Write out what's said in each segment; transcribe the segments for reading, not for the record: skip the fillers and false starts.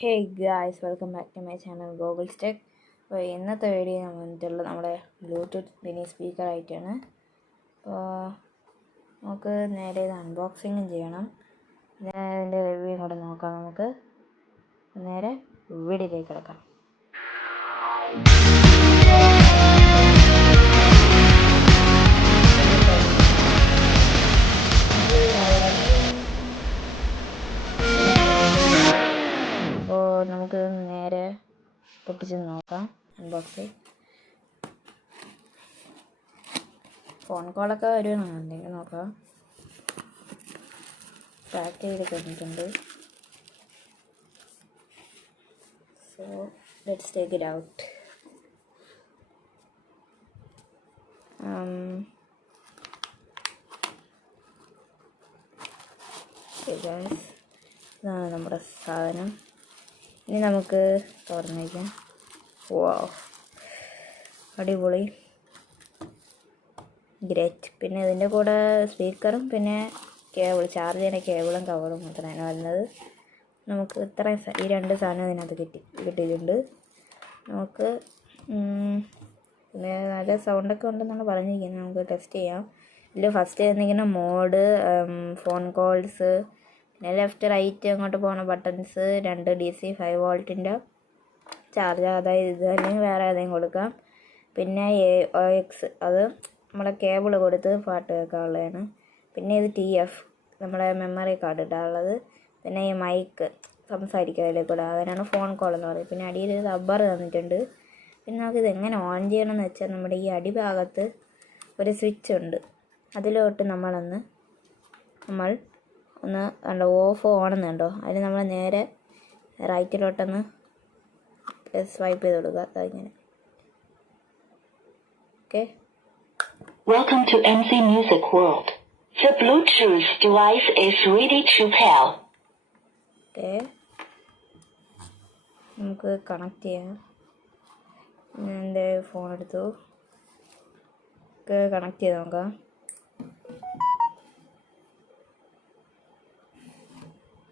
Hey guys, welcome back to my channel goggles tech. അപ്പോൾ ഇന്നത്തെ video ഞാൻ വന്നിട്ടുള്ളത് നമ്മുടെ ബ്ലൂടൂത്ത് മിനി സ്പീക്കറായിട്ടാണ്. അപ്പോൾ നമുക്ക് നേരെ ഇത് അൺബോക്സിങ്ങും ചെയ്യണം. ഞാൻ അതിൻ്റെ റിവ്യൂ കൂടെ നോക്കാം. നമുക്ക് നേരെ വീഡിയോയിലേക്ക് കിടക്കാം. അപ്പോൾ നമുക്ക് നേരെ പൊട്ടിച്ച് നോക്കാം. അൺബോക്സ് ഫോൺ കോളൊക്കെ വരുമെന്നുണ്ടെങ്കിൽ നോക്കാം. പാക്ക് ചെയ്ത് കഴിഞ്ഞിട്ടുണ്ട്. So let's take it out. ഇതാണ് നമ്മുടെ സാധനം. ഇനി നമുക്ക് തുറന്നു വയ്ക്കാം. വാവ്, അടിപൊളി, ഗ്രേറ്റ്. പിന്നെ ഇതിൻ്റെ കൂടെ സ്പീക്കറും പിന്നെ കേബിൾ, ചാർജ് ചെയ്യുന്ന കേബിളും കവറും മാത്രമാണ് വരുന്നത്. നമുക്ക് ഇത്രയും ഈ രണ്ട് സാധനം ഇതിനകത്ത് കിട്ടിയിട്ടുണ്ട്. നമുക്ക് പിന്നെ നല്ല സൗണ്ടൊക്കെ ഉണ്ടെന്നാണ് പറഞ്ഞിരിക്കുന്നത്. നമുക്ക് ടെസ്റ്റ് ചെയ്യാം. ഇതിൽ ഫസ്റ്റ് തന്നിരിക്കുന്ന മോഡ്, ഫോൺ കോൾസ്, പിന്നെ ലെഫ്റ്റ് റൈറ്റ് അങ്ങോട്ട് പോകുന്ന ബട്ടൺസ്, 2 DC 5 വോൾട്ടിൻ്റെ ചാർജ്, അതായത് ഇത് അല്ലെങ്കിൽ വേറെ ഏതെങ്കിലും കൊടുക്കാം. പിന്നെ AUX, അത് നമ്മുടെ കേബിൾ കൊടുത്ത് പാട്ട് കേൾക്കാനുള്ളതാണ്. പിന്നെ ഇത് TF, നമ്മുടെ മെമ്മറി കാർഡ് ഇടാനുള്ളത്. പിന്നെ ഈ മൈക്ക് സംസാരിക്കുക അതിൽ കൂടെ, അതിനാണ് ഫോൺ കോൾ എന്ന് പറയുന്നത്. പിന്നെ അടിയിൽ റബ്ബർ തന്നിട്ടുണ്ട്. പിന്നെ നമുക്കിത് എങ്ങനെ ഓൺ ചെയ്യണമെന്ന് വെച്ചാൽ നമ്മുടെ ഈ അടിഭാഗത്ത് ഒരു സ്വിച്ച് ഉണ്ട്. അതിലോട്ട് നമ്മൾ ഒന്ന് കണ്ടോ, ഓഫ് ഓൺ എന്നുണ്ടോ, അതിൽ നമ്മൾ നേരെ റൈറ്റിലോട്ടൊന്ന് സ്വൈപ്പ് ചെയ്ത് കൊടുക്കുക. ഇങ്ങനെ. Okay. Welcome to MC Music World. The Bluetooth device is ready to pair. Okay, നമുക്ക് കണക്ട് ചെയ്യാം. ഞാൻ എൻ്റെ ഫോൺ എടുത്തു. ഒക്കെ കണക്ട് ചെയ്ത് നോക്കാം.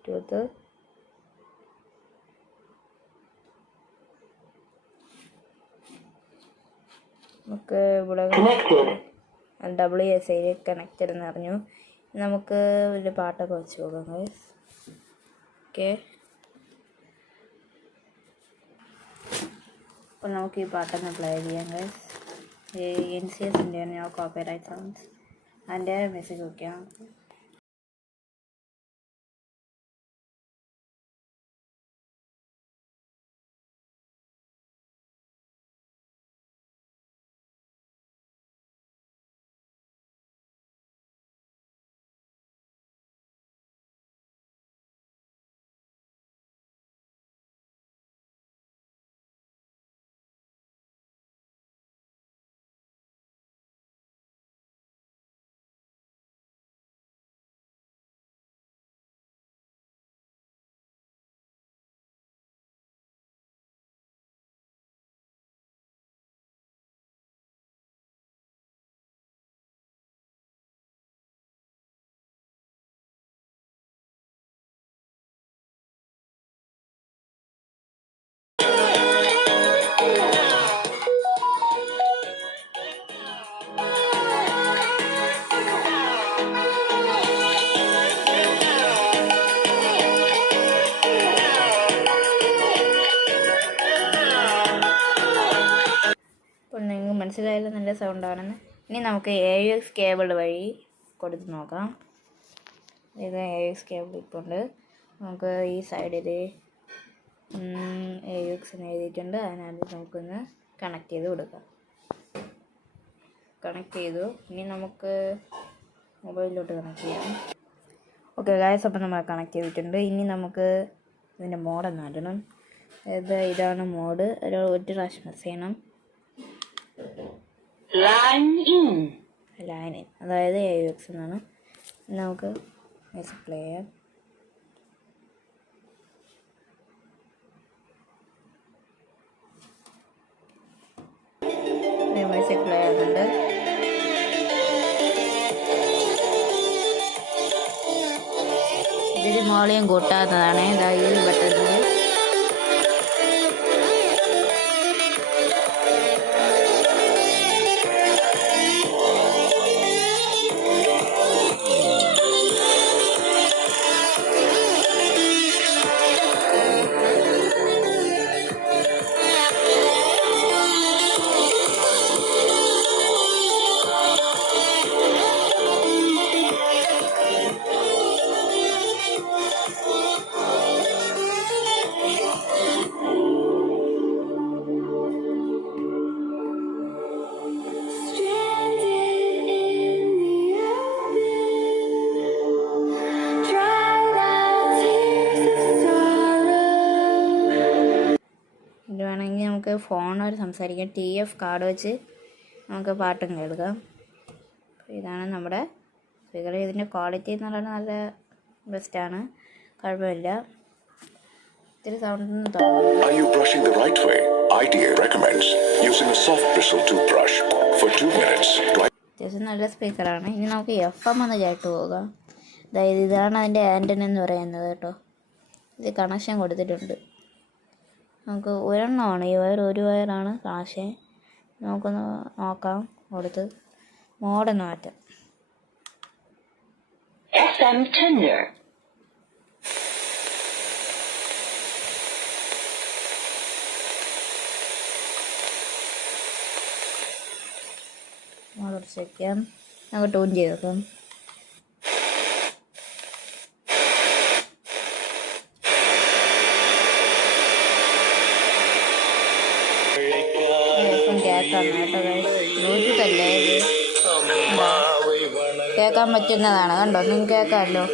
ബ്ലൂടൂത്ത് നമുക്ക് ഇവിടെ WSI കണക്റ്റഡ് എന്ന് പറഞ്ഞു. നമുക്ക് ഒരു പാട്ടൊക്കെ വെച്ച് പോകാം ഗൈസ്. ഓക്കെ, അപ്പോൾ നമുക്ക് ഈ പാട്ടൊന്ന് പ്ലേ ചെയ്യാം ഗൈസ്. NCSൻ്റെ നോ കോപ്പിറൈറ്റ് സൗണ്ട്സ്, അതിൻ്റെ മെസ്സേജ് നോക്കിയാൽ നിങ്ങൾക്ക് മനസ്സിലായാലും നല്ല സൗണ്ടാണെന്ന്. ഇനി നമുക്ക് AUX കേബിൾ വഴി കൊടുത്ത് നോക്കാം. ഇത് AUX കേബിൾ ഇപ്പോൾ ഉണ്ട്. നമുക്ക് ഈ സൈഡിൽ AUX എന്ന് എഴുതിയിട്ടുണ്ട്. അതിനകത്ത് നമുക്കൊന്ന് കണക്ട് ചെയ്ത് കൊടുക്കാം. കണക്ട് ചെയ്തു. ഇനി നമുക്ക് മൊബൈലിലോട്ട് കണക്ട് ചെയ്യാം. ഓക്കെ ഗായ്സ്, അപ്പോൾ നമ്മൾ കണക്ട് ചെയ്തിട്ടുണ്ട്. ഇനി നമുക്ക് ഇതിൻ്റെ മോഡൊന്ന് മാറ്റണം. ഇതാണ് മോഡ്. ഒരു പ്രാവശ്യം പ്രസ് ചെയ്യണം. Line in. അതായത് AUX എന്നാണ്. നമുക്ക് മ്യൂസിക് പ്ലേ ചെയ്യാം. മ്യൂസിക് പ്ലേ ആകുന്നുണ്ട്. ഇതിൽ വോളിയം കൂട്ടാത്തതാണ്. ഈ ബട്ടണിൽ നമുക്ക് ഫോൺ വരെ സംസാരിക്കാം. TF കാർഡ് വെച്ച് നമുക്ക് പാട്ടും കേൾക്കാം. ഇതാണ് നമ്മുടെ സ്പീക്കർ. ഇതിൻ്റെ ക്വാളിറ്റി എന്ന് പറയുന്നത് നല്ല ബെസ്റ്റാണ്, കുഴപ്പമില്ല. ഇത്തിരി സൗണ്ടൊന്നും തോന്നുന്നു. Are you brushing the right way? ITA recommends using a soft bristle toothbrush for 2 minutes. അത്യാവശ്യം നല്ല സ്പീക്കറാണ്. ഇനി നമുക്ക് FM ഒന്ന് കേട്ട് പോകാം. അതായത് ഇതാണ് അതിൻ്റെ ആൻറ്റന എന്ന് പറയുന്നത് കേട്ടോ. ഇത് കണക്ഷൻ കൊടുത്തിട്ടുണ്ട്. നമുക്ക് ഒരെണ്ണമാണ് ഈ വയർ, ഒരു വയറാണ് കണക്ഷൻ. നമുക്കൊന്ന് നോക്കാം കൊടുത്ത് മോഡൊന്ന് മാറ്റാം. FM tender. മോഡ് ചെക്ക് ചെയ്യാം. നമുക്ക് ട്യൂൺ ചെയ്ത് നോക്കാം. കേൾക്കാം കേട്ടോ. ബ്ലൂടൂത്ത് അല്ലേ ഇത്, കേൾക്കാൻ പറ്റുന്നതാണ് കണ്ടോ, നിങ്ങൾക്ക് കേൾക്കാമല്ലോ.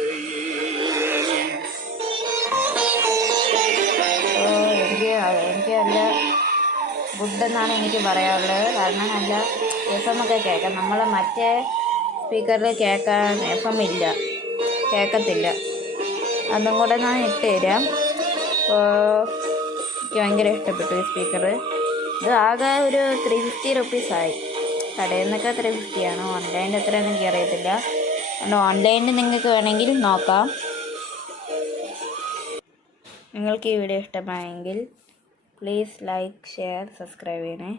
എനിക്ക് നല്ല ഗുഡ് എന്നാണ് എനിക്ക് പറയാനുള്ളത്. കാരണം നല്ല FM ഒക്കെ കേൾക്കാം. നമ്മൾ മറ്റേ സ്പീക്കറിൽ കേൾക്കാൻ FM ഇല്ല, കേൾക്കത്തില്ല. അതും കൂടെ ഞാൻ ഇട്ട് തരാം. അപ്പോൾ എനിക്ക് ഭയങ്കര ഇഷ്ടപ്പെട്ടു ഈ സ്പീക്കർ. ഇത് ആകെ ഒരു 350 റുപ്പീസായി. കടയിൽ നിന്നൊക്കെ 350 ആണ്. ഓൺലൈനിൽ എത്രയാണെന്ന് എനിക്ക് അറിയത്തില്ല. അതുകൊണ്ട് ഓൺലൈനിൽ നിങ്ങൾക്ക് വേണമെങ്കിൽ നോക്കാം. നിങ്ങൾക്ക് ഈ വീഡിയോ ഇഷ്ടമായെങ്കിൽ പ്ലീസ് ലൈക്ക്, ഷെയർ, സബ്സ്ക്രൈബ് ചെയ്യണേ.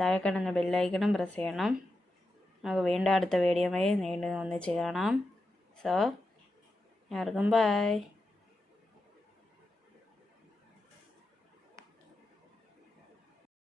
താഴെ കാണുന്ന ബെല്ലൈക്കണും പ്രസ് ചെയ്യണം. നമുക്ക് വീണ്ടും അടുത്ത വീഡിയോയുമായി വീണ്ടും ഒന്നിച്ച് കാണാം. സോ എല്ലാവർക്കും ബൈ.